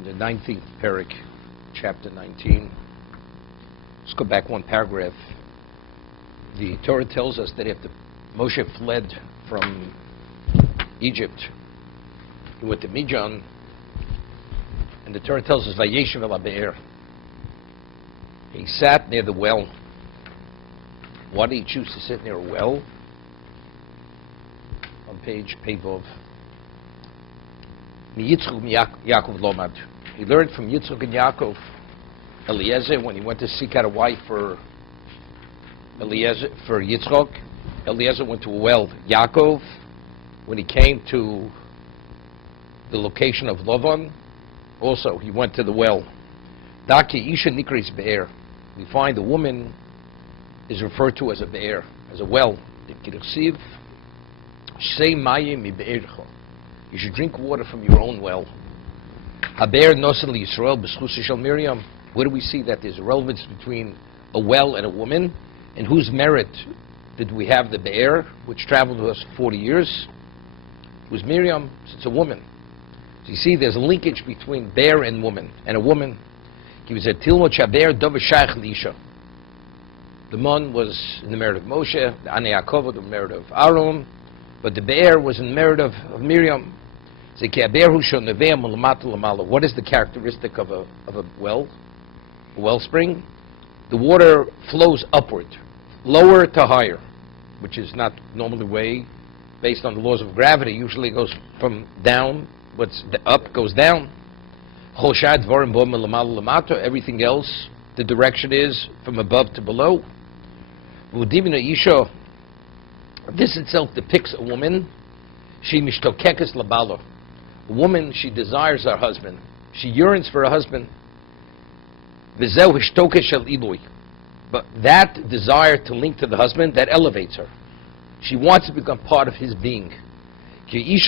in the 19th parak, chapter 19. Let's go back one paragraph. The Torah tells us that after Moshe fled from Egypt, he went to Midian, and the Torah tells us, Vayeshev el ha'be'er. He sat near the well. Why did he choose to sit near a well? On page Pevov. Yitzchak Yaakov Lomad. He learned from Yitzchak and Yaakov. Eliezer, when he went to seek out a wife for Yitzchak, Eliezer went to a well. Yaakov, when he came to the location of Lavan, also he went to the well. Daki Isha Nikris Be'er. We find a woman is referred to as a be'er, as a well. You should drink water from your own well. Haber Nosen Yisrael B'Schus Shel Miriam. Where do we see that there's a relevance between a well and a woman? And whose merit did we have the be'er, which traveled with us 40 years? It was Miriam. It's a woman. So you see, there's a linkage between be'er and woman, and a woman. He was at Tilmot Shaber Dov Shach Lisha. The Mon was in the merit of Moshe, the Ane Yaakov, the merit of Aaron, but the Be'er was in the merit of Miriam. What is the characteristic of a well, a wellspring? The water flows upward, lower to higher, which is not normally the way, based on the laws of gravity. Usually it goes from down, what's up goes down. Everything else, the direction is from above to below. This itself depicts a woman. She mishtokekes labalo. A woman, she desires her husband. She yearns for her husband. But that desire to link to the husband, that elevates her. She wants to become part of his being. In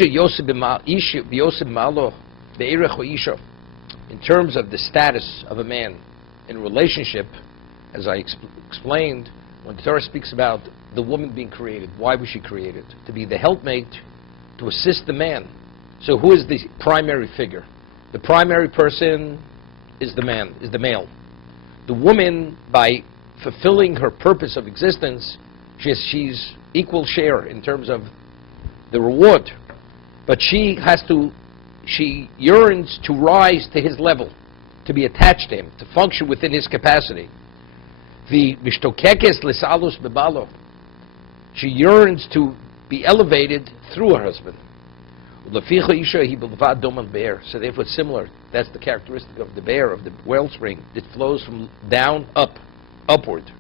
terms of the status of a man in relationship, as I explained, when the Torah speaks about the woman being created, why was she created? To be the helpmate, to assist the man. So who is the primary figure? The primary person is the man, is the male. The woman, by fulfilling her purpose of existence, she's equal share in terms of the reward. But she yearns to rise to his level, to be attached to him, to function within his capacity. The mishtokekes lesalus bebalo. She yearns to be elevated through her husband. So therefore it's similar. That's the characteristic of the bear, of the wellspring. It flows from down up, upward.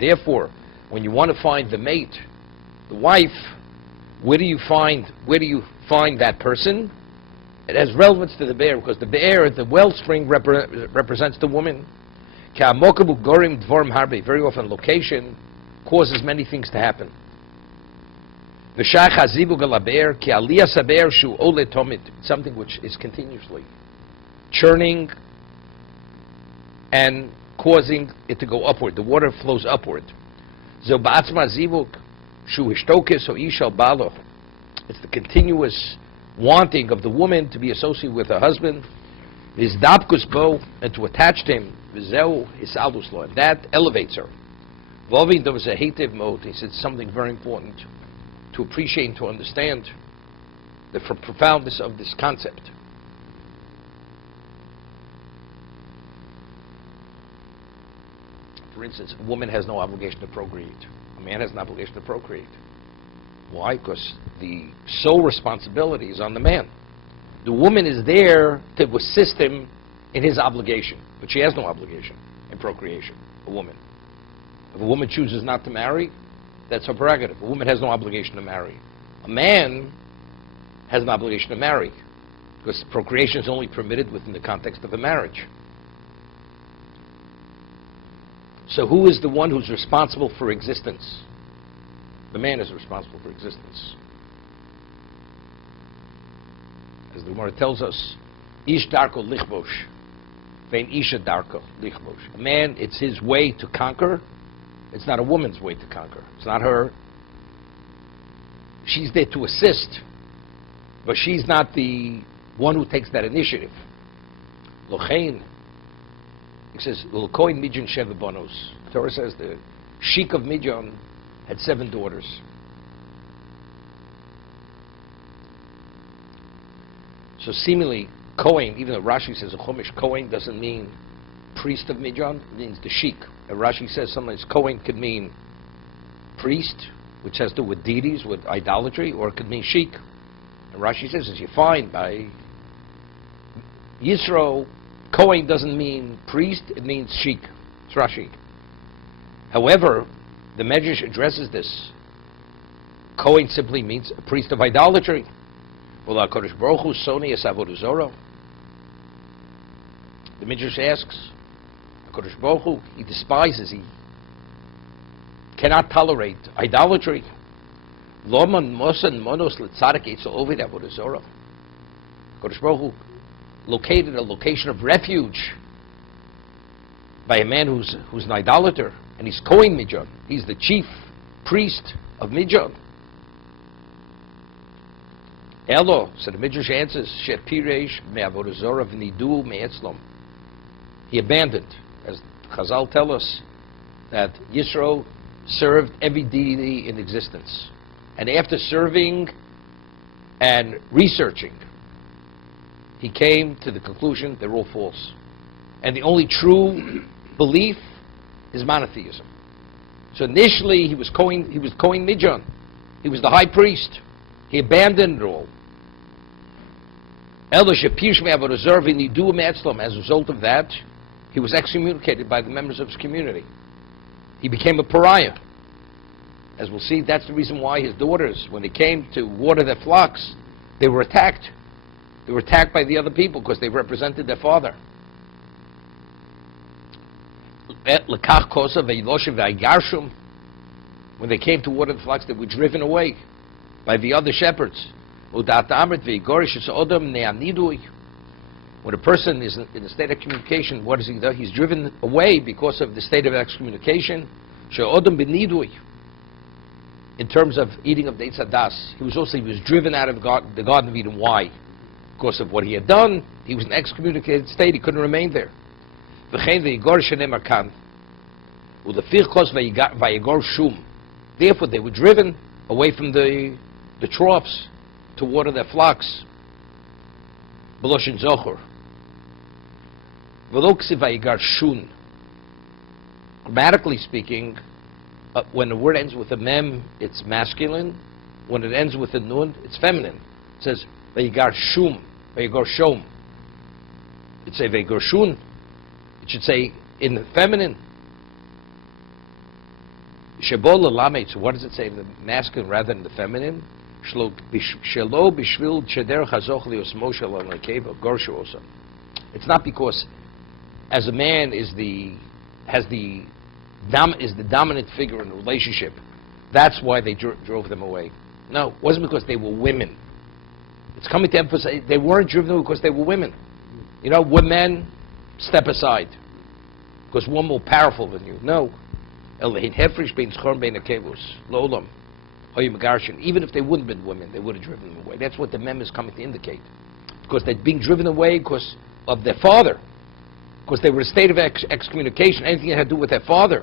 Therefore, when you want to find the mate, the wife, where do you find that person? It has relevance to the bear, because the bear, the wellspring, represents the woman. Very often location causes many things to happen. Something which is continuously churning and causing it to go upward. The water flows upward. It's the continuous wanting of the woman to be associated with her husband, and to attach to him, and that elevates her. He said something very important to appreciate and to understand the profoundness of this concept. For instance, a woman has no obligation to procreate. A man has an obligation to procreate. Why? Because the sole responsibility is on the man. The woman is there to assist him in his obligation, but she has no obligation in procreation, a woman. If a woman chooses not to marry, that's her prerogative. A woman has no obligation to marry. A man has an obligation to marry, because procreation is only permitted within the context of a marriage. So who is the one who's responsible for existence? The man is responsible for existence. As the Gemara tells us, Ish darko lichbosh, vein isha darko lichbosh. A man, it's his way to conquer. It's not a woman's way to conquer. It's not her. She's there to assist. but she's not the one who takes that initiative. Lochein, it says, L'koin Midjan Sheva Banos. Torah says the sheik of Midjan had 7 daughters. So seemingly, Kohen, even though Rashi says a Chumash, Kohen doesn't mean priest of Midjan, it means the sheik. And Rashi says sometimes Kohen could mean priest, which has to do with deities, with idolatry, or it could mean sheik. And Rashi says, as you find by Yisro, Kohen doesn't mean priest, it means sheik. It's Rashi. However, the Medrash addresses this. Kohen simply means a priest of idolatry. The Midrash asks, HaKadosh Baruch Hu, he despises, he cannot tolerate idolatry. HaKadosh Baruch Hu located a location of refuge by a man who's an idolater, and he's Kohen Midjan. He's the chief priest of Midjan. Elo, so the Midrash answers, Shet Piresh me'avodah zora v'nidu me'etzlom. He abandoned, as Chazal tell us, that Yisro served every deity in existence. And after serving and researching, he came to the conclusion they're all false. And the only true belief is monotheism. So initially he was Kohen Midjan. He was the high priest. He abandoned it all. As a result of that, he was excommunicated by the members of his community. He became a pariah. As we'll see, that's the reason why his daughters, when they came to water their flocks, they were attacked. They were attacked by the other people because they represented their father. When they came to water the flocks, they were driven away by the other shepherds. When a person is in a state of excommunication, what does he do? He's driven away because of the state of excommunication. In terms of eating of the Eitz Hadas, he was driven out of the Garden of Eden. Why? Because of what he had done. He was in an excommunicated state. He couldn't remain there. Therefore, they were driven away from the troughs to water their flocks. Beloshin Zochor. Grammatically speaking, when the word ends with a mem, it's masculine. When it ends with a nun, it's feminine. It says Vayigar Shum, Vayigar Shom. It say Vayigar Shun. It should say in the feminine. Shebol Lamed. So what does it say in the masculine rather than the feminine? It's not because as a man is the dominant figure in the relationship, that's why they drove them away. No, it wasn't because they were women. It's coming to emphasize they weren't driven away because they were women. You know, women step aside because one more powerful than you. No. Even if they wouldn't have been women, they would have driven them away. That's what the mem is coming to indicate. Because they're being driven away because of their father. Because they were in a state of excommunication, anything that had to do with their father.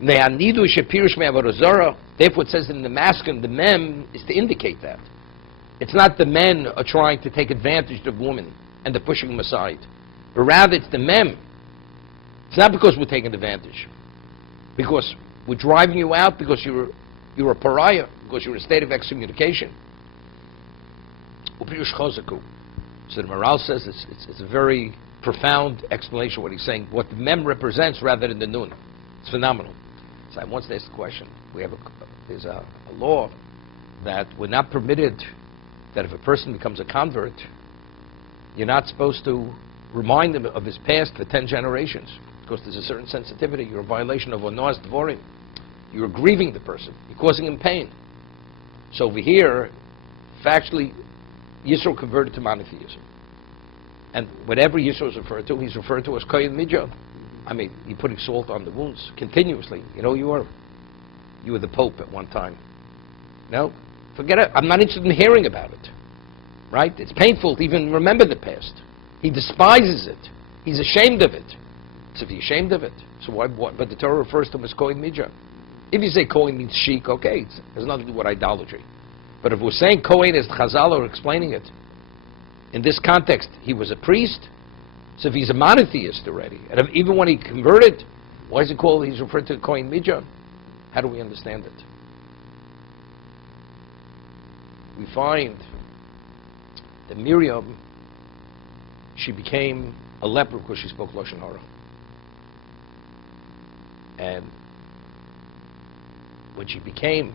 Therefore it says in the masculine, the mem is to indicate that. It's not the men are trying to take advantage of women and they're pushing them aside. But rather it's the mem. It's not because we're taking advantage. Because we're driving you out because you're a pariah, because you're in a state of excommunication. So the Maral says it's a very profound explanation of what he's saying, what the mem represents rather than the nun. It's phenomenal. So I once asked the question, there's a law that we're not permitted that if a person becomes a convert, you're not supposed to remind him of his past for 10 generations, because there's a certain sensitivity. You're a violation of Onoas Dvorim. You're grieving the person. You're causing him pain. So over here, factually, Yisro converted to monotheism. And whatever Yisro is referred to, he's referred to as Kohen Midjan. I mean, you're putting salt on the wounds continuously. You know, you were the Pope at one time. No, forget it. I'm not interested in hearing about it. right? It's painful to even remember the past. He despises it. He's ashamed of it. So if he's ashamed of it, so why? But the Torah refers to him as Kohen Midya. If you say Kohen means sheik, okay, it has nothing to do with idolatry. But if we're saying Kohen as Chazal are explaining it, in this context, he was a priest. So if he's a monotheist already, and even when he converted, why is it called? He's referred to Kohen Midya. How do we understand it? We find that Miriam, she became a leper because she spoke Lashon Hara. And when she became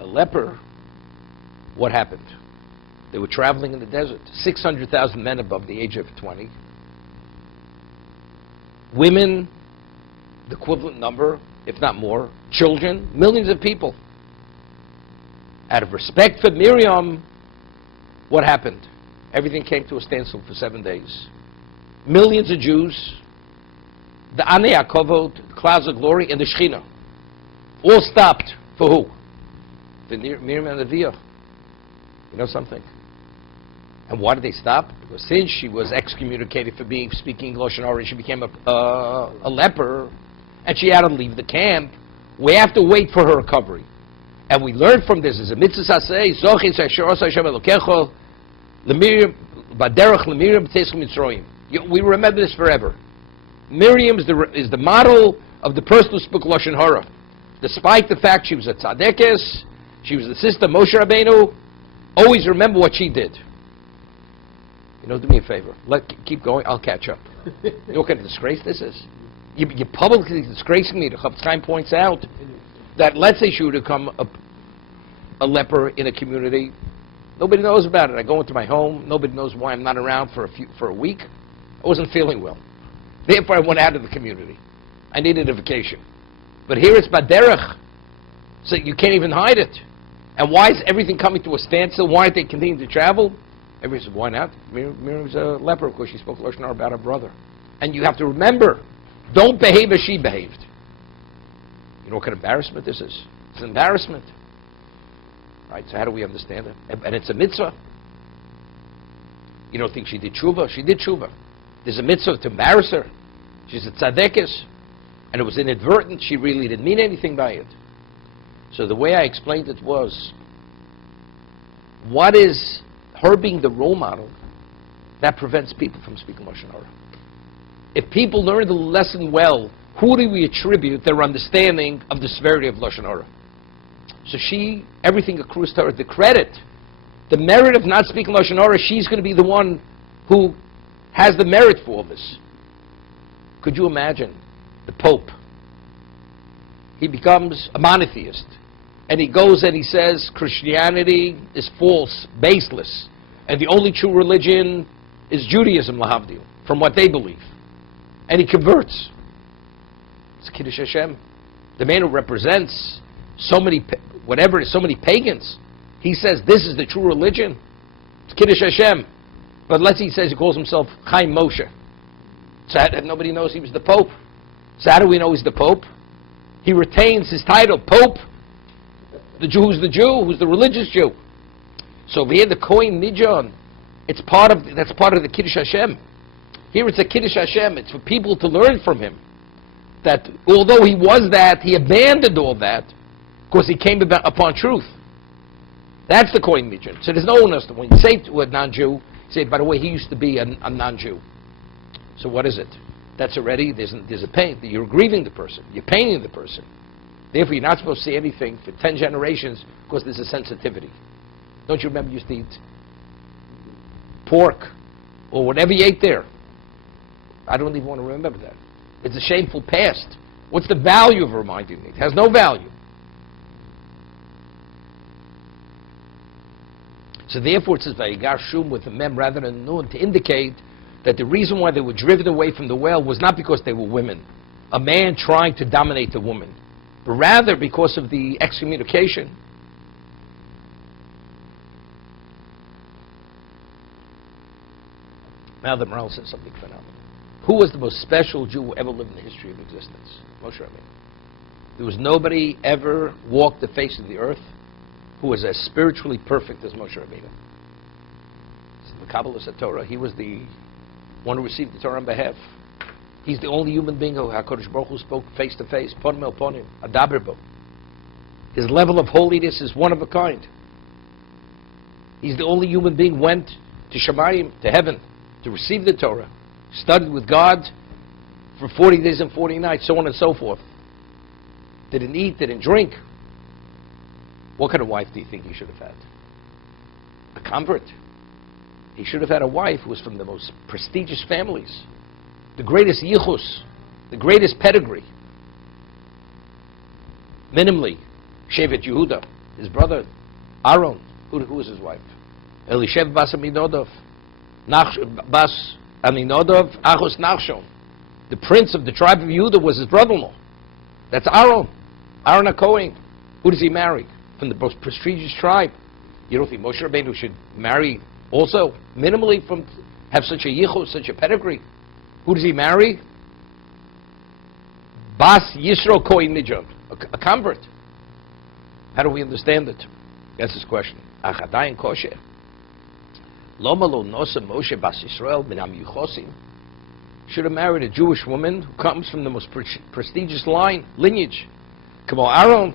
a leper, what happened? They were traveling in the desert. 600,000 men above the age of 20. Women, the equivalent number, if not more. Children, millions of people. Out of respect for Miriam, what happened? Everything came to a standstill for 7 days. Millions of Jews, the Anei HaKavod, the clouds of glory, and the Shechina, all stopped. For who? For Miriam and Neviah. You know something? And why did they stop? Because since she was excommunicated for speaking Lashon Hara, she became a leper, and she had to leave the camp. We have to wait for her recovery. And we learned from this, as a mitzvah saseh, Zochis asher asa Hashem Elokecho, L'Miriam, Baderech L'Miriam B'Teischa Mitzrayim. We remember this forever. Miriam is the model of the person who spoke Lashon Hara. Despite the fact she was a tzadekes, she was the sister of Moshe Rabbeinu, always remember what she did. You know, do me a favor. Keep going, I'll catch up. You know what kind of disgrace this is? You're publicly disgracing me. The Chafetz Chaim points out that let's say she would have become a leper in a community. Nobody knows about it. I go into my home. Nobody knows why I'm not around for a week. I wasn't feeling well. Therefore, I went out of the community. I needed a vacation. But here it's Baderech, so you can't even hide it. And why is everything coming to a standstill? Why aren't they continuing to travel? Everybody says, why not? Miriam's a leper because she spoke Lashon Hara about her brother. And you have to remember, don't behave as she behaved. You know what kind of embarrassment this is? It's an embarrassment. Right, so how do we understand it? And it's a mitzvah. You don't think she did tshuva? She did tshuva. There's a mitzvah to embarrass her. She's a tzadekes. And it was inadvertent. She really didn't mean anything by it. So the way I explained it was, what is her being the role model that prevents people from speaking Lashon Hara? If people learn the lesson well, who do we attribute their understanding of the severity of Lashon Hara? So everything accrues to her. The credit, the merit of not speaking Lashon Hara, she's going to be the one who has the merit for all this. Could you imagine the Pope? He becomes a monotheist. And he goes and he says Christianity is false, baseless. And the only true religion is Judaism, lahavdil, from what they believe. And he converts. It's Kiddush Hashem. The man who represents so many pagans, he says this is the true religion. It's Kiddush Hashem. But he says he calls himself Chaim Moshe. So nobody knows he was the Pope. So how do we know he's the Pope? He retains his title, Pope. The Jew who's the religious Jew. So we had the Kohen Midya. That's part of the Kiddush Hashem. Here it's a Kiddush Hashem. It's for people to learn from him that although he was that, he abandoned all that because he came upon truth. That's the Kohen Midya. So there's no one else. When you say to a non-Jew, say, by the way, he used to be a non-Jew. So what is it? That's already, there's a pain. You're grieving the person. You're paining the person. Therefore, you're not supposed to say anything for 10 generations because there's a sensitivity. Don't you remember you used to eat pork or whatever you ate there? I don't even want to remember that. It's a shameful past. What's the value of reminding me? It has no value. So therefore, it says Vayigar Shum with a mem rather than a nun to indicate that the reason why they were driven away from the well was not because they were women, a man trying to dominate a woman, but rather because of the excommunication. Now the Maral says something phenomenal. Who was the most special Jew who ever lived in the history of existence? Moshe Rabbeinu. There was nobody ever walked the face of the earth who was as spiritually perfect as Moshe Rabbeinu. Kabbalah Torah. He was the one who received the Torah on behalf. He's the only human being who HaKadosh Baruch Hu spoke face to face, ponim el ponim, adaber bo. His level of holiness is one of a kind. He's the only human being went to Shemayim, to heaven, to receive the Torah, studied with God for 40 days and 40 nights, so on and so forth. Didn't eat, didn't drink. What kind of wife do you think he should have had? A convert. He should have had a wife who was from the most prestigious families, the greatest yichus, the greatest pedigree. Minimally, Shevet Yehuda, his brother, Aaron, who was his wife? Elishev bas Aminodov, bas Aminodov, Achos Nachshon. The prince of the tribe of Yehuda was his brother-in-law. That's Aaron. Aaron HaKohen. Who does he marry? From the most prestigious tribe. You don't think Moshe Rabbeinu should marry also, minimally, have such a yichus, such a pedigree? Who does he marry? Bas Yisro Kohen Midjan, a convert. How do we understand it? That's his question. Achadayin kosher. Loma lo nosa Moshe bas Yisrael min ha-miyuchosim. Should have married a Jewish woman who comes from the most prestigious lineage. Kamo Aaron.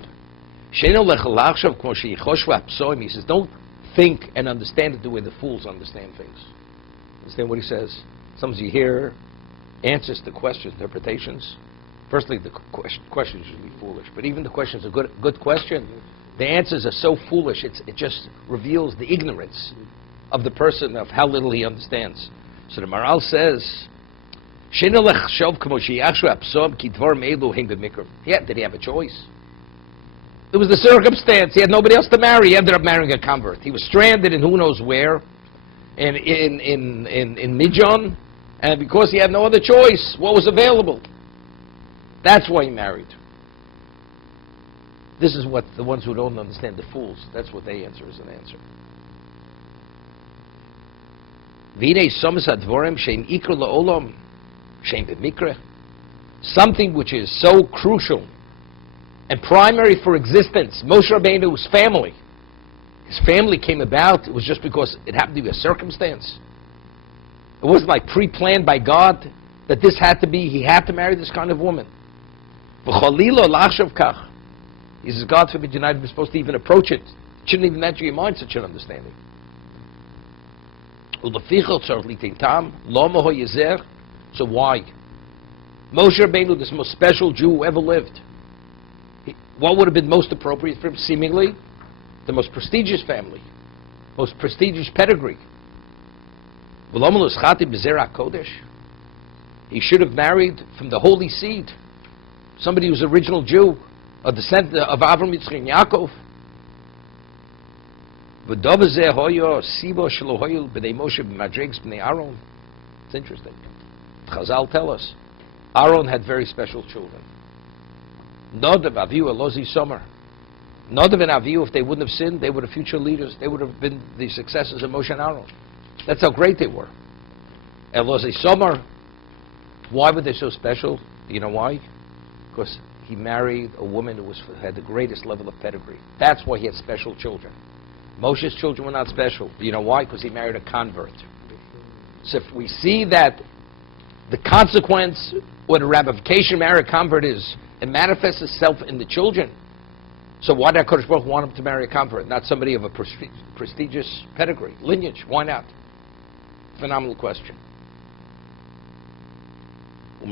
Sheino lechalachshav kmo sheyichoshva psoim. He says, don't think and understand it the way the fools understand things. Understand what he says? Sometimes you hear answers to questions, interpretations. Firstly, the question is usually foolish, but even the question is a good question. The answers are so foolish, it just reveals the ignorance of the person, of how little he understands. So the Maral says, did he have a choice? It was the circumstance. He had nobody else to marry. He ended up marrying a convert. He was stranded in who knows where, in Midjan, and because he had no other choice, what was available? That's why he married. This is what the ones who don't understand, the fools, that's what they answer as an answer. Something which is so crucial and primary for existence. Moshe Rabbeinu's family. His family came about, it was just because it happened to be a circumstance. It wasn't like pre-planned by God that this had to be, he had to marry this kind of woman. He says, God forbid you're not even supposed to even approach it. It shouldn't even enter your mind, such an understanding. So why? Moshe Rabbeinu, this most special Jew who ever lived, what would have been most appropriate for him? Seemingly, the most prestigious family, most prestigious pedigree. He should have married from the holy seed, somebody who's original Jew, a descendant of Avram, Yitzchak, and Yaakov. It's interesting. Chazal tell us, Aaron had very special children. Nadav, Avihu, Elozi, Somer. Nadav and Avihu, if they wouldn't have sinned, they were the future leaders. They would have been the successors of Moshe and Aaron. That's how great they were. Elozi, Somer. Why were they so special? Do you know why? Because he married a woman who had the greatest level of pedigree. That's why he had special children. Moshe's children were not special. Do you know why? Because he married a convert. So if we see that the consequence or the ramification of marrying a convert is, it manifests itself in the children. So why did HaKadosh Baruch Hu want him to marry a convert, not somebody of a prestigious pedigree, lineage? Why not? Phenomenal question. What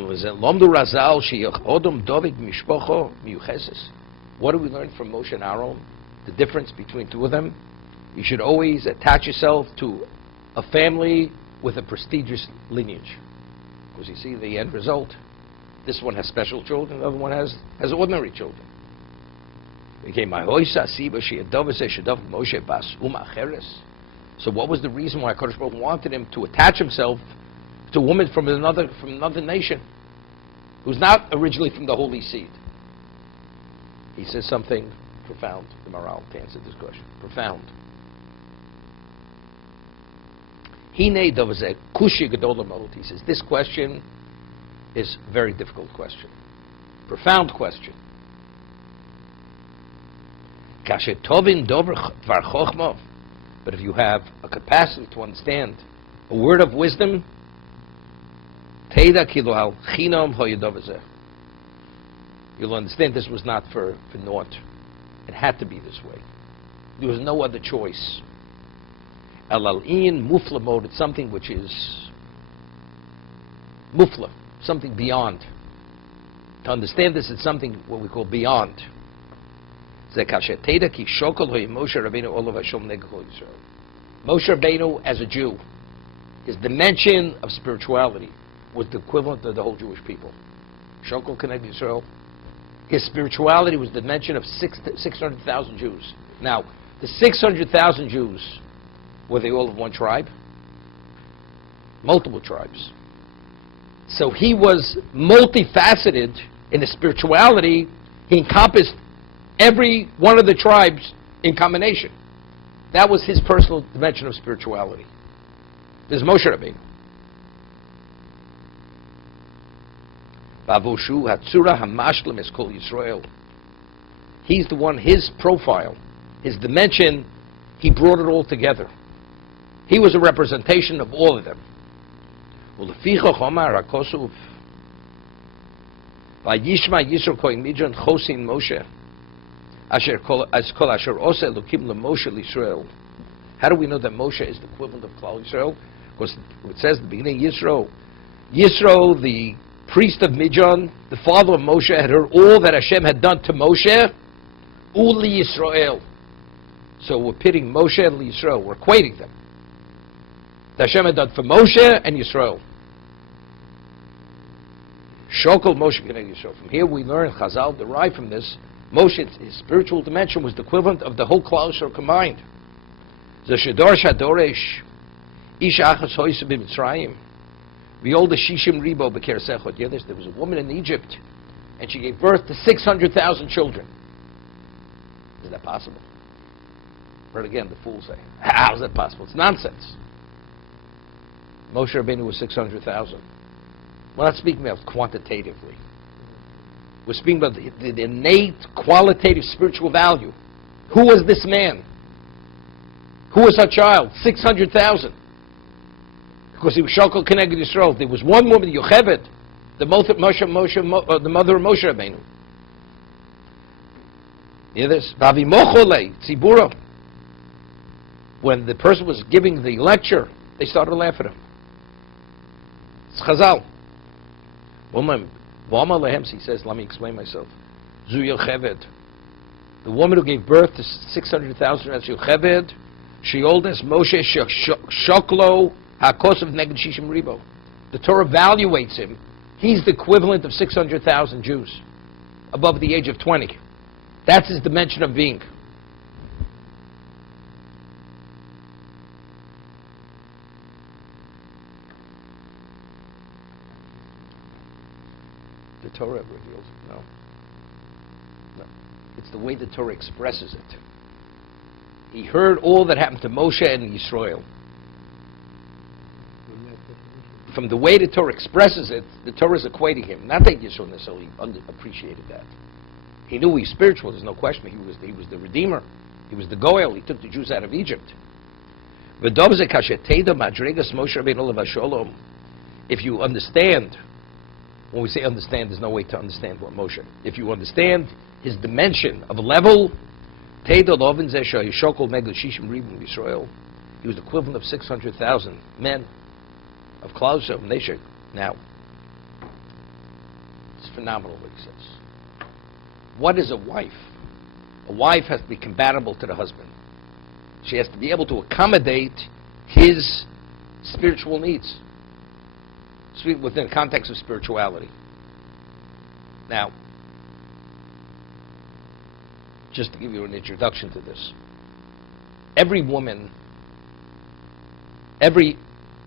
do we learn from Moshe and Aaron? The difference between two of them? You should always attach yourself to a family with a prestigious lineage. Because you see the end result. This one has special children, the other one has ordinary children. So what was the reason why HaKadosh Baruch Hu wanted him to attach himself to a woman from another nation who's not originally from the holy seed? He says something profound. The Maral to answer this question. Profound. He says this question is a very difficult question. Profound question. But if you have a capacity to understand a word of wisdom, you'll understand this was not for naught. It had to be this way. There was no other choice. Al-al'in mufla mode, it's something which is mufla, something beyond. To understand this, it's something what we call beyond. Moshe Rabbeinu, as a Jew, his dimension of spirituality was the equivalent of the whole Jewish people. Shokol Keneged Yisrael. His spirituality was the dimension of 600,000 Jews. Now, the 600,000 Jews, were they all of one tribe? Multiple tribes. So he was multifaceted in his spirituality. He encompassed every one of the tribes in combination. That was his personal dimension of spirituality. There's Moshe Rabbeinu. Bavoshu Hatzura Hamashlim is called Yisrael. He's the one, his profile, his dimension, he brought it all together. He was a representation of all of them. Uleficha Chomar HaKosuf Vayishma Yisro Kohen Midjan Chosin Moshe Asher Kol Asher Ose Elokim LeMoshe L'Yisrael. How do we know that Moshe is the equivalent of Klal Yisrael? Because it says at the beginning, Yisro, the priest of Midjan, the father of Moshe, had heard all that Hashem had done to Moshe, Uli Yisrael. So we're pitting Moshe and Yisrael, we're equating them. That Hashem had done for Moshe and Yisrael. Shokol Moshe Keneged Yisrael. From here we learn, Chazal derived from this, Moshe, his spiritual dimension, was the equivalent of the whole Klal Yisrael combined. Zeshador Shadoresh, Ish Achas Hoyse B'Mitzrayim, V'yolda Shishim Ribo B'Ker Sechot. Yeah, there was a woman in Egypt, and she gave birth to 600,000 children. Is that possible? But again, the fools say, how is that possible? It's nonsense. Moshe Rabbeinu was 600,000. We're not speaking about quantitatively. We're speaking about the innate, qualitative, spiritual value. Who was this man? Who was her child? 600,000. Because he was Shokol Keneged Yisrael. There was one woman, Yocheved, the mother of Moshe Rabbeinu. You hear this? Vavimochole Tzibura. When the person was giving the lecture, they started to laugh at him. It's Chazal. He says, let me explain myself. Zu Yocheved. The woman who gave birth to 600,000 as Yocheved, she old as Moshe Shoklo HaKosov Neged Shishim Ribo. The Torah evaluates him. He's the equivalent of 600,000 Jews above the age of 20. That's his dimension of being. The Torah reveals it. No. It's the way the Torah expresses it. He heard all that happened to Moshe and Yisrael. From the way the Torah expresses it, the Torah is equating him. Not that Yisrael necessarily appreciated that. He knew he's spiritual, there's no question. He was the Redeemer. He was the Goel. He took the Jews out of Egypt. If you understand, when we say understand, there's no way to understand what Moshe. If you understand his dimension of level, he was the equivalent of 600,000 men of Klal Yisrael. Now, it's phenomenal what he says. What is a wife? A wife has to be compatible to the husband. She has to be able to accommodate his spiritual needs within the context of spirituality. Now, just to give you an introduction to this, every woman, every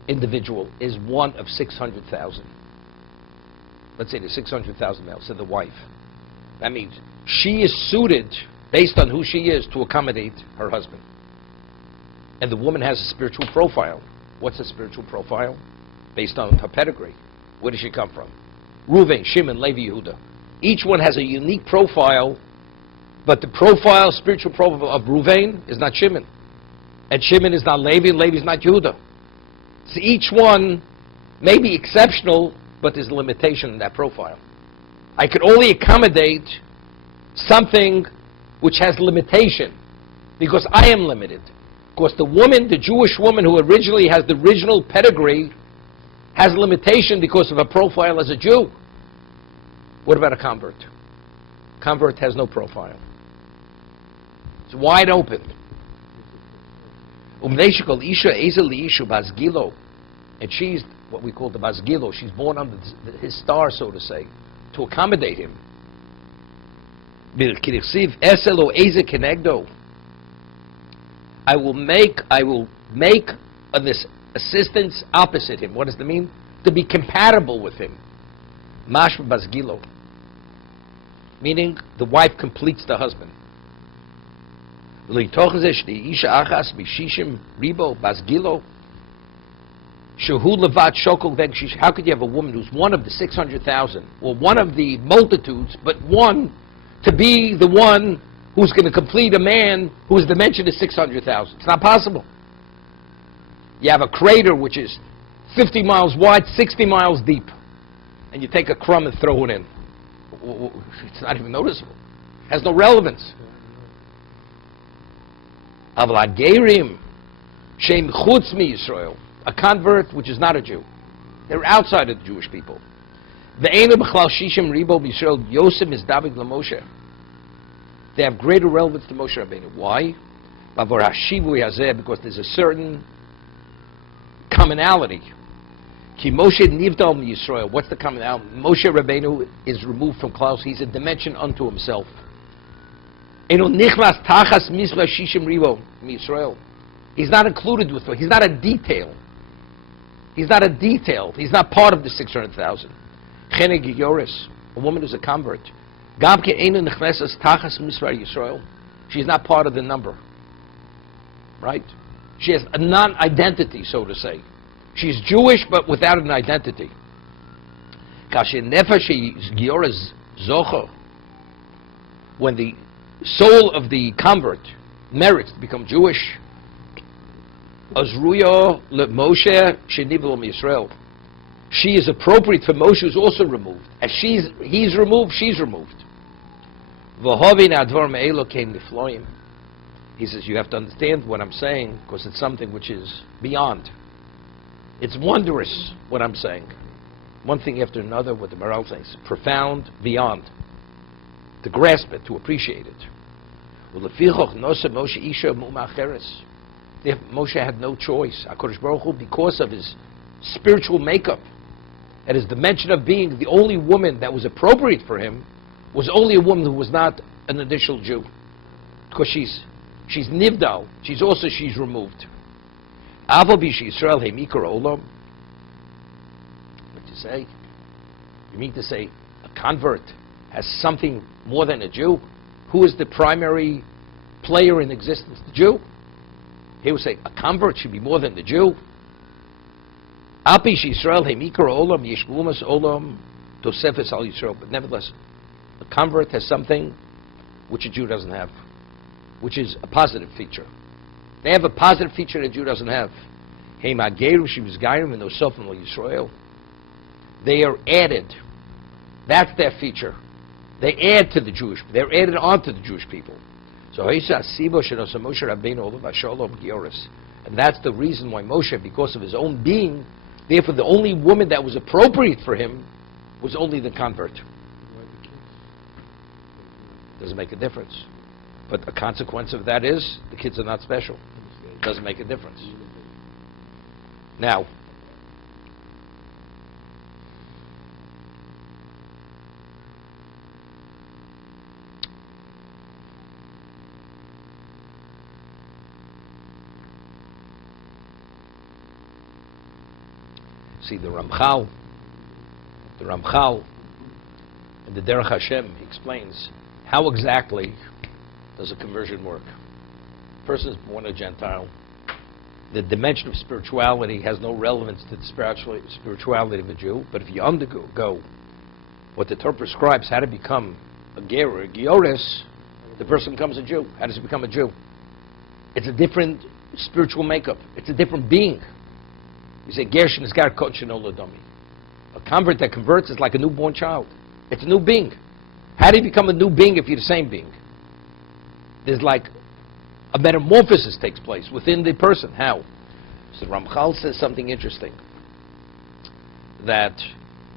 individual is one of 600,000. Let's say there's 600,000 males, so the wife. That means she is suited, based on who she is, to accommodate her husband. And the woman has a spiritual profile. What's a spiritual profile? Based on her pedigree. Where does she come from? Reuven, Shimon, Levi, Yehuda. Each one has a unique profile, but the spiritual profile of Reuven is not Shimon. And Shimon is not Levi, and Levi is not Yehuda. So each one may be exceptional, but there's a limitation in that profile. I could only accommodate something which has limitation, because I am limited. Because the woman, the Jewish woman who originally has the original pedigree, has limitation because of her profile as a Jew. What about a convert? Convert has no profile. It's wide open. And she's what we call the Basgilo. She's born under his star, so to say, to accommodate him. I will make this assistance opposite him. What does that mean? To be compatible with him. Mash Basgilo. Meaning the wife completes the husband. How could you have a woman who's one of the 600,000, or one of the multitudes, but one to be the one who's going to complete a man whose dimension is 600,000? It's not possible. You have a crater which is 50 miles wide, 60 miles deep, and you take a crumb and throw it in. It's not even noticeable. It has no relevance. A convert which is not a Jew. They're outside of the Jewish people. They have greater relevance to Moshe Rabbeinu. Why? Because there's a certain commonality. What's the commonality? Moshe Rabbeinu is removed from Klaus. He's a dimension unto himself. He's not included with. He's not a detail. He's not a detail. He's not part of the 600,000. A woman who's a convert. She's not part of the number. Right? She has a non-identity, so to say. She's Jewish, but without an identity. When the soul of the convert merits to become Jewish, she is appropriate for Moshe, who's also removed. As he's removed, she's removed. He says, you have to understand what I'm saying, because it's something which is beyond. It's wondrous, what I'm saying. One thing after another, what the Maral says, profound, beyond. To grasp it, to appreciate it. Moshe had no choice. HaKadosh Baruch Hu, because of his spiritual makeup and his dimension of being the only woman that was appropriate for him, was only a woman who was not an initial Jew. Because she's nivdal. She's removed. What you say? You mean to say a convert has something more than a Jew? Who is the primary player in existence? The Jew. He would say a convert should be more than the Jew. But nevertheless, a convert has something which a Jew doesn't have, which is a positive feature. They have a positive feature that a Jew doesn't have. They are added. That's their feature. They add to the Jewish. They're added onto the Jewish people. So and that's the reason why Moshe, because of his own being, therefore the only woman that was appropriate for him was only the convert. Doesn't make a difference. But a consequence of that is the kids are not special. Doesn't make a difference. Now, see the Ramchal in the Derech Hashem, he explains how exactly does a conversion work. A person is born a Gentile. The dimension of spirituality has no relevance to the spirituality of a Jew, but if you undergo what the Torah prescribes how to become a ger or a gioris, the person becomes a Jew. How does he become a Jew? It's a different spiritual makeup. It's a different being. You say, Gershon is gar kodshin oladami. A convert that converts is like a newborn child. It's a new being. How do you become a new being if you're the same being? There's like a metamorphosis takes place within the person. How? So Ramchal says something interesting. That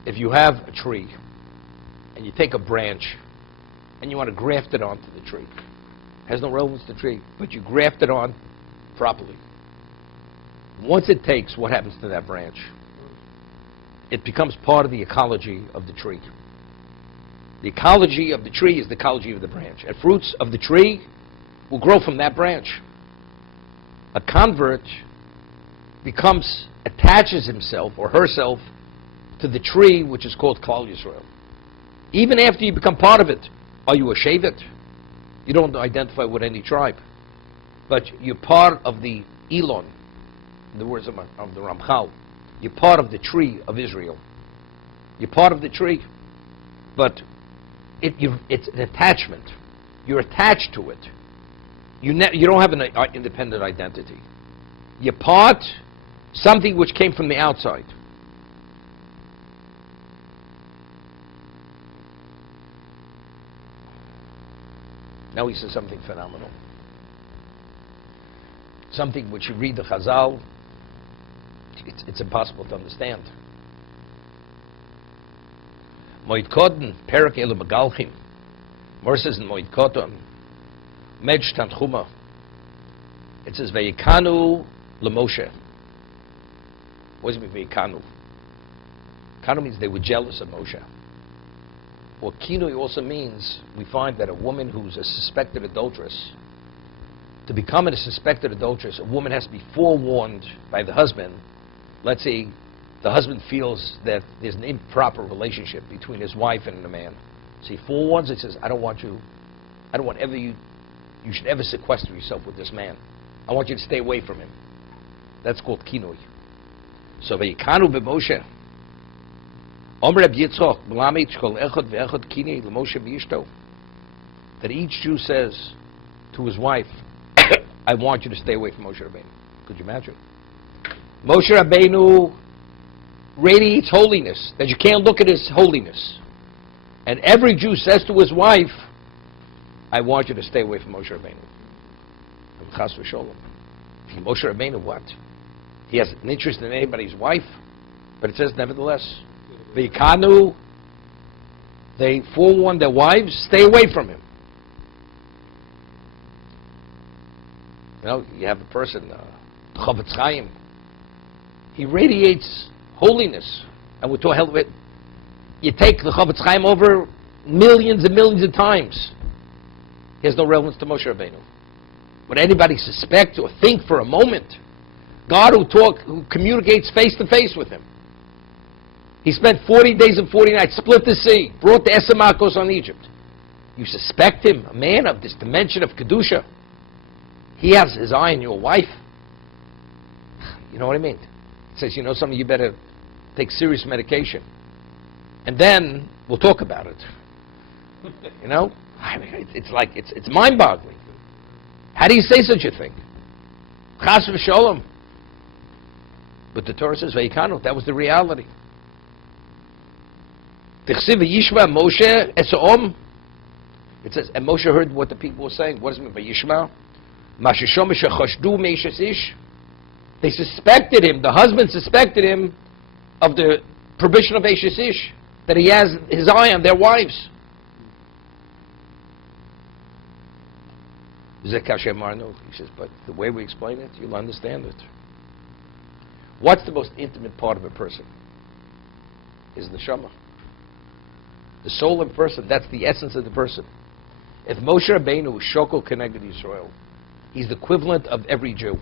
if you have a tree and you take a branch and you want to graft it onto the tree, it has no relevance to the tree, but you graft it on properly. Once it takes, what happens to that branch? It becomes part of the ecology of the tree. The ecology of the tree is the ecology of the branch. And fruits of the tree will grow from that branch. A convert attaches himself or herself to the tree which is called Klal Yisrael. Even after you become part of it, are you a Shevet? You don't identify with any tribe. But you're part of the Elon, in the words of the Ramchal. You're part of the tree of Israel. You're part of the tree. But it's an attachment. You're attached to it. You don't have an independent identity. You're part something which came from the outside. Now he says something phenomenal. Something which you read the Chazal, it's impossible to understand. Moed Koden, Perak Elu Megalchim. More says in Moed Koden, Medj Tanchuma. It says, Vayikanu LeMoshe. What does it mean, Vayikanu? Kanu means they were jealous of Moshe. Or Kinui also means, we find that a woman who's a suspected adulteress, to become a suspected adulteress, a woman has to be forewarned by the husband. Let's say the husband feels that there's an improper relationship between his wife and the man. So he forewarns and says, I don't want you should ever sequester yourself with this man. I want you to stay away from him. That's called kinui. So Vayikanu b'Moshe. Omer Reb Yitzchok, Melamed shkol echad ve'echad kinei l'Moshe v'ishto. That each Jew says to his wife, I want you to stay away from Moshe Rabbeinu. Could you imagine? Moshe Rabbeinu radiates holiness, that you can't look at his holiness. And every Jew says to his wife, I want you to stay away from Moshe Rabbeinu. Chas v'sholom. Moshe Rabbeinu, what? He has an interest in anybody's wife, but it says nevertheless, V'ikanu, they forewarn their wives, stay away from him. You know, you have a person, Chavetz Chaim, he radiates holiness, and we're talking about it. You take the Chavetz Chaim over millions and millions of times. He has no relevance to Moshe Rabbeinu. Would anybody suspect or think for a moment? God who communicates face to face with him. He spent 40 days and 40 nights, split the sea, brought the Esamakos on Egypt. You suspect him, a man of this dimension of Kedusha. He has his eye on your wife. You know what I mean? He says, you know something, you better take serious medication. And then we'll talk about it. You know? I mean, it's mind-boggling. How do you say such a thing? Chas v'sholom. But the Torah says, Vayikanu, that was the reality. Tichsiv v'yishma Moshe etzom. It says, and Moshe heard what the people were saying. What does it mean, v'yishma? Mashishom shechashdu meishes ish. They suspected him, the husband suspected him of the prohibition of Eishes Ish, that he has his eye on their wives. He says, but the way we explain it, you'll understand it. What's the most intimate part of a person? Is the neshama. The soul of a person, that's the essence of the person. If Moshe Rabbeinu is Shokol connected to Israel, he's the equivalent of every Jew.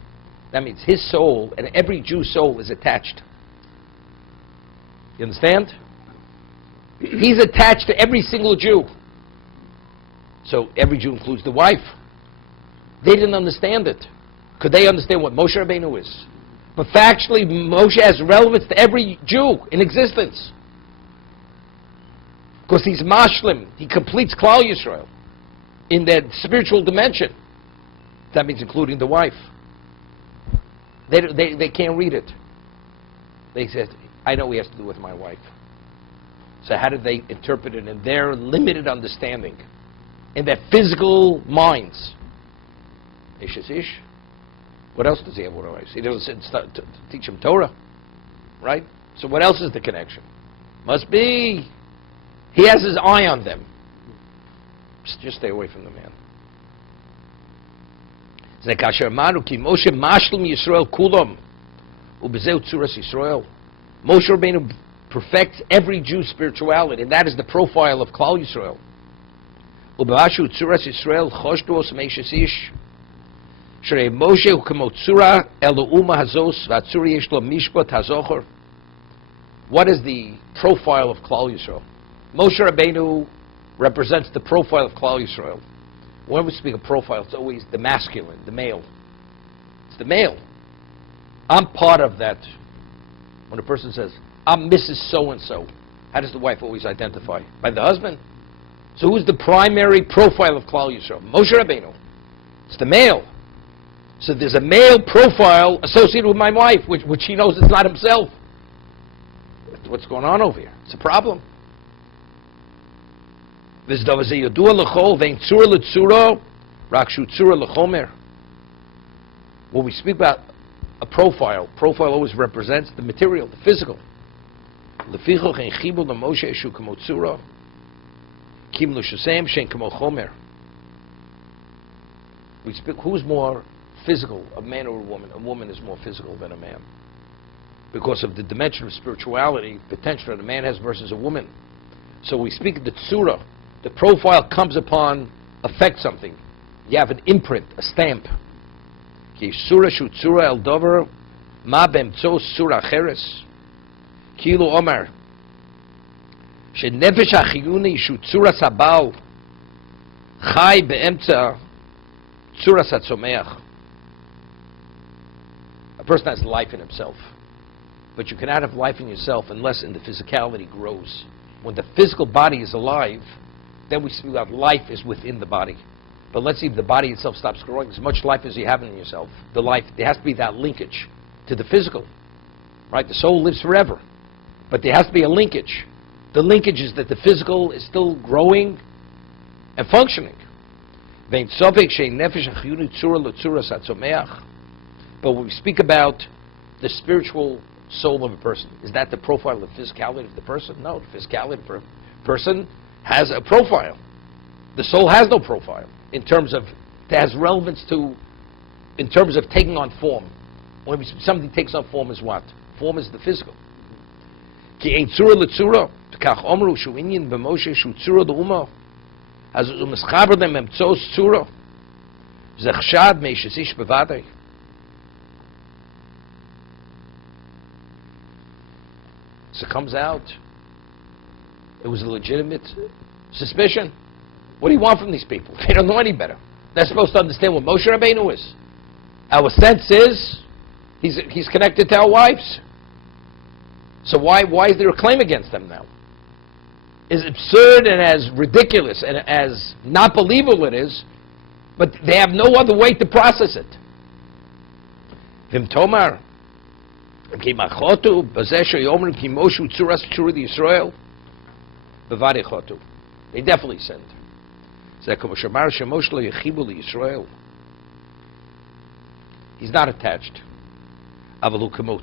That means his soul, and every Jew's soul is attached. You understand? He's attached to every single Jew. So every Jew includes the wife. They didn't understand it. Could they understand what Moshe Rabbeinu is? But factually, Moshe has relevance to every Jew in existence. Because he's mashlim. He completes Klal Yisrael in that spiritual dimension. That means including the wife. They can't read it. They said, I know he has to do with my wife. So how did they interpret it in their limited understanding, in their physical minds? Ish is ish. What else does he have with wives? He doesn't start to teach him Torah, right? So what else is the connection? Must be he has his eye on them. Just stay away from the man. Moshe Rabbeinu perfects every Jew's spirituality, and that is the profile of Klal Yisrael. What is the profile of Klal Yisrael? Moshe Rabbeinu represents the profile of Klal Yisrael. When we speak of profile, it's always the masculine, the male. It's the male. I'm part of that. When a person says, I'm Mrs. So-and-so, how does the wife always identify? By the husband. So who's the primary profile of Klal Yisrael? Moshe Rabbeinu. It's the male. So there's a male profile associated with my wife, which he knows it's not himself. What's going on over here? It's a problem. When we speak about a profile always represents the material, the physical. We speak, who's more physical, a man or a woman? A woman is more physical than a man, because of the dimension of spirituality, potential that a man has versus a woman. So we speak of the tzura. The profile comes upon, affects something. You have an imprint, a stamp. Surah shu tzura el dover ma bemtzo surah cheres kilu omar shenefesh achiyuni shu tzura sabal chai beemtza tzura satzomeach. A person has life in himself, but you cannot have life in yourself unless in the physicality grows. When the physical body is alive, then we speak about life is within the body. But let's see if the body itself stops growing. As much life as you have in yourself, the life, there has to be that linkage to the physical, right? The soul lives forever, but there has to be a linkage. The linkage is that the physical is still growing and functioning. But when we speak about the spiritual soul of a person, is that the profile of the physicality of the person? No, the physicality of the person has a profile. The soul has no profile in terms of, it has relevance to, in terms of taking on form. When something takes on form is what? Form is the physical. Ki ein tzura l'tzura, kach omru shu inyan b'moshe shu tzura d'uma, az u'mischaber dem emtzos tzura, zechshad meishes ish bevadei. So it comes out, it was a legitimate suspicion. What do you want from these people? They don't know any better. They're supposed to understand what Moshe Rabbeinu is. Our sense is he's connected to our wives. So why is there a claim against them now? As absurd and as ridiculous and as not believable it is, but they have no other way to process it. Vim Tomar, ki machotu bazeh sheyomrim ki Moshe utzuras tzura d'Yisrael bevadei chotu. They definitely sinned. He's not attached. I will explain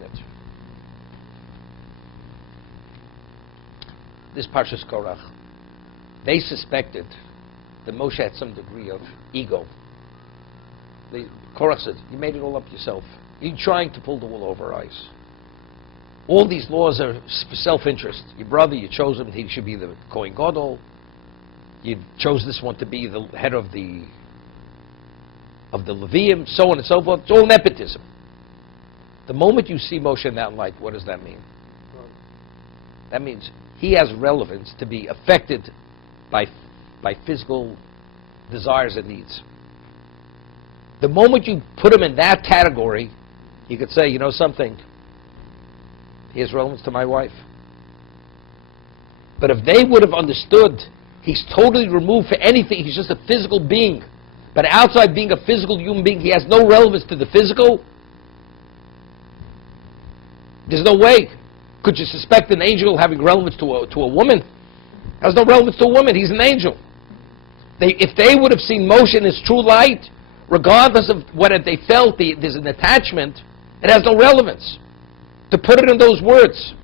it. This Parshas Korach, they suspected that Moshe had some degree of ego. Korach said, you made it all up yourself. You're trying to pull the wool over our eyes. All these laws are for self-interest. Your brother, you chose him, he should be the Kohen Gadol. You chose this one to be the head of the Levium, so on and so forth. It's all nepotism. The moment you see Moshe in that light, what does that mean? That means he has relevance to be affected by by physical desires and needs. The moment you put him in that category, you could say, you know something, he has relevance to my wife. But if they would have understood he's totally removed for anything, he's just a physical being, but outside being a physical human being, he has no relevance to the physical, there's no way. Could you suspect an angel having relevance to a woman? Has no relevance to a woman. He's an angel. If they would have seen Moshe in his true light, regardless of whether they felt there's an attachment, it has no relevance. To put it in those words.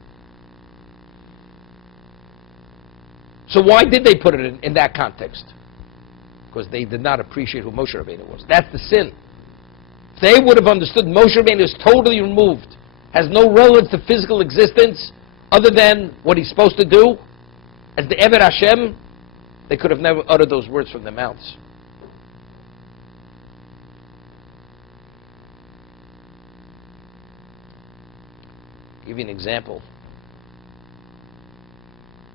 So why did they put it in that context? Because they did not appreciate who Moshe Rabbeinu was. That's the sin. If they would have understood Moshe Rabbeinu is totally removed, has no relevance to physical existence other than what he's supposed to do, as the Eved Hashem, they could have never uttered those words from their mouths. I'll give you an example.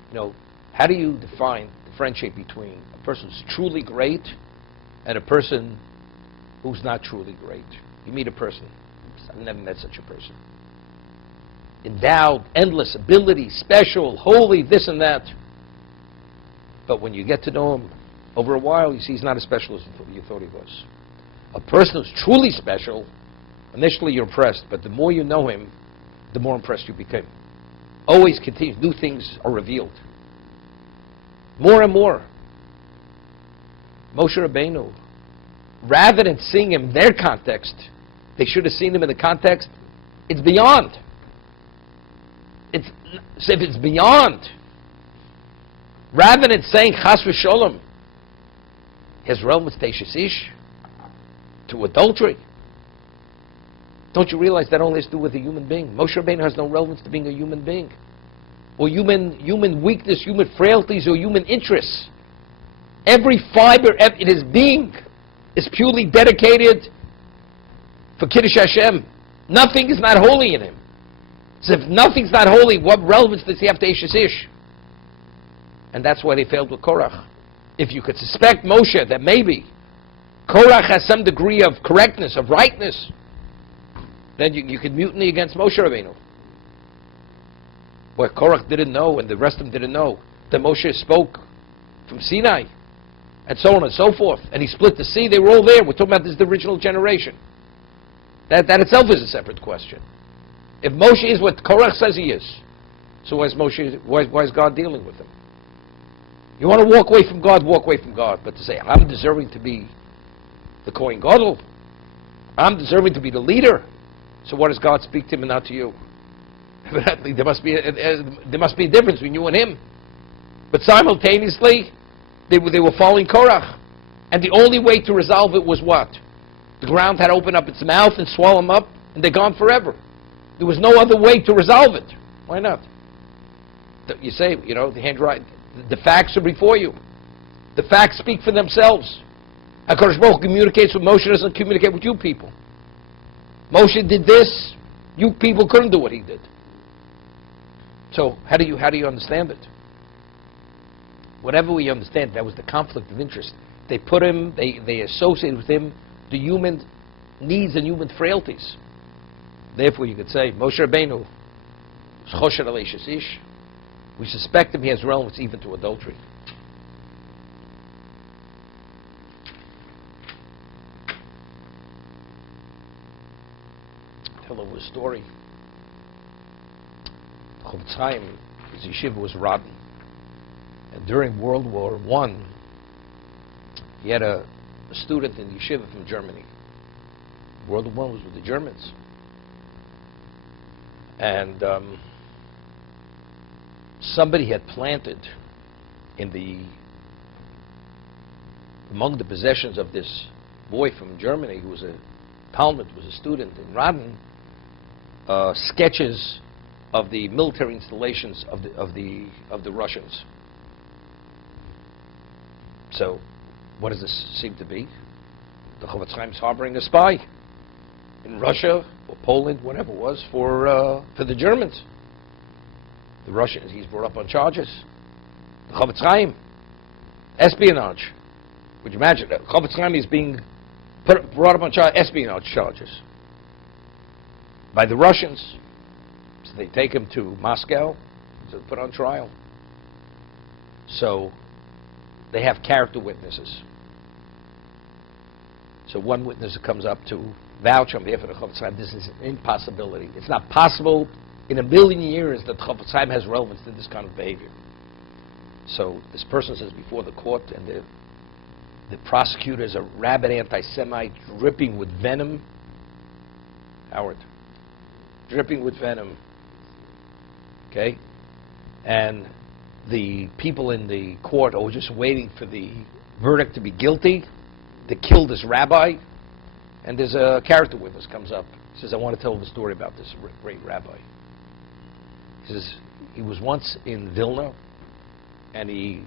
You know, how do you differentiate between a person who's truly great and a person who's not truly great? You meet a person, I've never met such a person. Endowed, endless ability, special, holy, this and that. But when you get to know him over a while, you see he's not as special as you thought he was. A person who's truly special, initially you're impressed, but the more you know him, the more impressed you become. Always continues, new things are revealed. More and more. Moshe Rabbeinu, rather than seeing him in their context, they should have seen him in the context, it's beyond. If it's beyond, rather than saying chas v'sholom, his relevance to Eishes Ish, to adultery. Don't you realize that only has to do with a human being? Moshe Rabbeinu has no relevance to being a human being, or human weakness, human frailties, or human interests. Every fiber in his being is purely dedicated for Kiddush Hashem. Nothing is not holy in him. So if nothing's not holy, what relevance does he have to Eishes Ish? And that's why they failed with Korach. If you could suspect Moshe that maybe Korach has some degree of correctness, of rightness, then you could mutiny against Moshe Rabbeinu. Where Korach didn't know and the rest of them didn't know that Moshe spoke from Sinai and so on and so forth, and he split the sea. They were all there. We're talking about this the original generation. That itself is a separate question. If Moshe is what Korach says he is, so why is God dealing with him? You want to walk away from God, walk away from God. But to say, I'm deserving to be the Kohen Gadol, I'm deserving to be the leader, so why does God speak to him and not to you? Evidently, there must be a difference between you and him. But simultaneously, they were following Korach. And the only way to resolve it was what? The ground had to open up its mouth and swallow them up, and they're gone forever. There was no other way to resolve it. Why not? You say, the handwriting, the facts are before you. The facts speak for themselves. HaKadosh Baruch Hu communicates with Moshe, doesn't communicate with you people. Moshe did this, you people couldn't do what he did. So how do you understand it? Whatever we understand, that was the conflict of interest. They put him, they associated with him the human needs and human frailties. Therefore, you could say, Moshe Rabbeinu is chosher al Eishes Ish. We suspect him, he has relevance even to adultery. Tell over a story. Chofetz Chaim, his yeshiva was rotten. And during World War I, he had a student in yeshiva from Germany. World War I was with the Germans. And somebody had planted among the possessions of this boy from Germany who was a Talmud, was a student in Radin, sketches of the military installations of the Russians. So, what does this seem to be? The Chofetz Chaim is harboring a spy in Russia or Poland, whatever it was, for the Germans. The Russians, he's brought up on charges. The Chofetz Chaim, espionage. Would you imagine? Chofetz Chaim is being brought up on espionage charges by the Russians. So they take him to Moscow to put on trial. So they have character witnesses. So one witness comes up to vouch on behalf of the Chofetz Chaim. This is an impossibility. It's not possible in a million years that Chofetz Chaim has relevance to this kind of behavior. So this person says before the court, and the prosecutor is a rabid anti-Semite dripping with venom. Howard. Dripping with venom. Okay? And the people in the court are just waiting for the verdict to be guilty. They killed this rabbi. And there's a character witness comes up. He says, I want to tell the story about this great rabbi. He says, he was once in Vilna, and he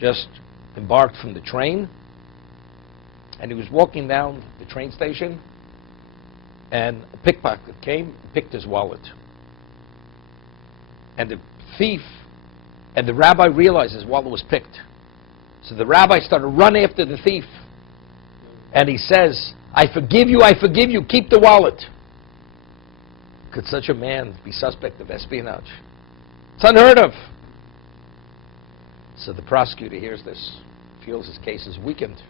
just embarked from the train, and he was walking down the train station, and a pickpocket came and picked his wallet. And the thief and the rabbi realized his wallet was picked. So the rabbi started running after the thief. And he says, I forgive you, keep the wallet. Could such a man be suspect of espionage? It's unheard of. So the prosecutor hears this, feels his case is weakened,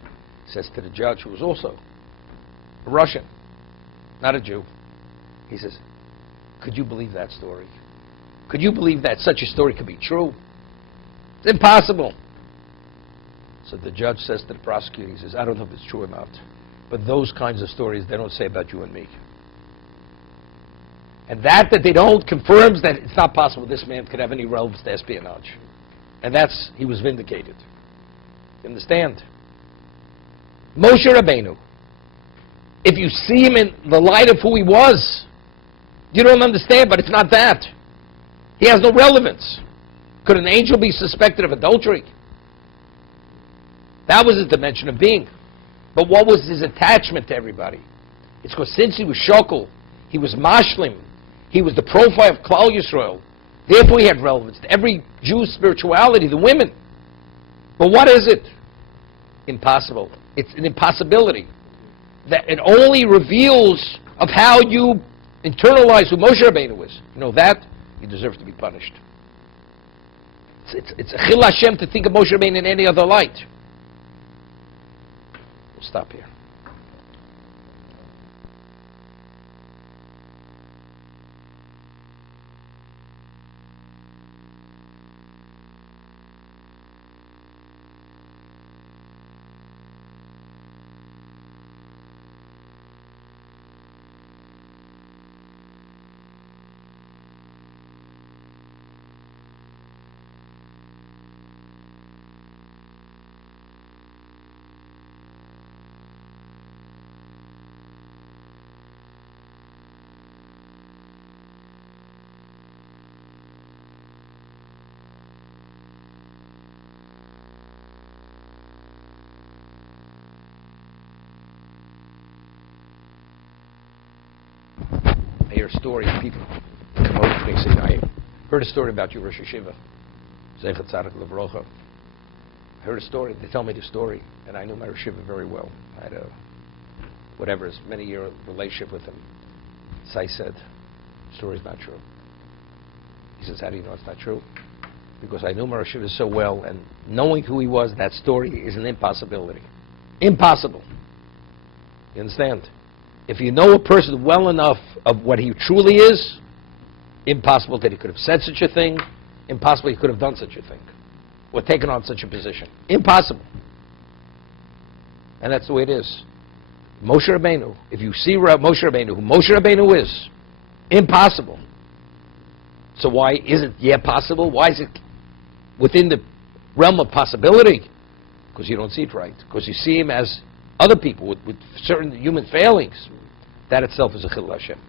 says to the judge, who was also a Russian, not a Jew, he says, could you believe that story? Could you believe that such a story could be true? It's impossible. So the judge says to the prosecutor, he says, I don't know if it's true or not, but those kinds of stories they don't say about you and me. And that they don't confirms that it's not possible this man could have any relevance to espionage. And he was vindicated. You understand? Moshe Rabbeinu, if you see him in the light of who he was, you don't understand, but it's not that. He has no relevance. Could an angel be suspected of adultery? That was his dimension of being. But what was his attachment to everybody? It's because since he was Shokel, he was Mashlim, he was the profile of Klal Yisrael. Therefore he had relevance to every Jew's spirituality, the women. But what is it? Impossible. It's an impossibility. That it only reveals of how you internalize who Moshe Rabbeinu is. You know that? You deserve to be punished. It's a chil Hashem to think of Moshe Rabbeinu in any other light. We'll stop here. I hear a story, people come over to me and say, I heard a story about you, Rosh Hashiva, Zeichat Tzadik Levrocha. I heard a story, they tell me the story, and I knew my Rosh Hashiva very well. I had many-year relationship with him. So I said, the story's not true. He says, how do you know it's not true? Because I knew my Rosh Hashiva so well, and knowing who he was, that story is an impossibility. Impossible. You understand? If you know a person well enough of what he truly is, impossible that he could have said such a thing, impossible he could have done such a thing, or taken on such a position. Impossible. And that's the way it is. Moshe Rabbeinu, if you see Moshe Rabbeinu, who Moshe Rabbeinu is, impossible. So why is it possible? Why is it within the realm of possibility? Because you don't see it right. Because you see him as other people with certain human failings. That itself is a chil Hashem.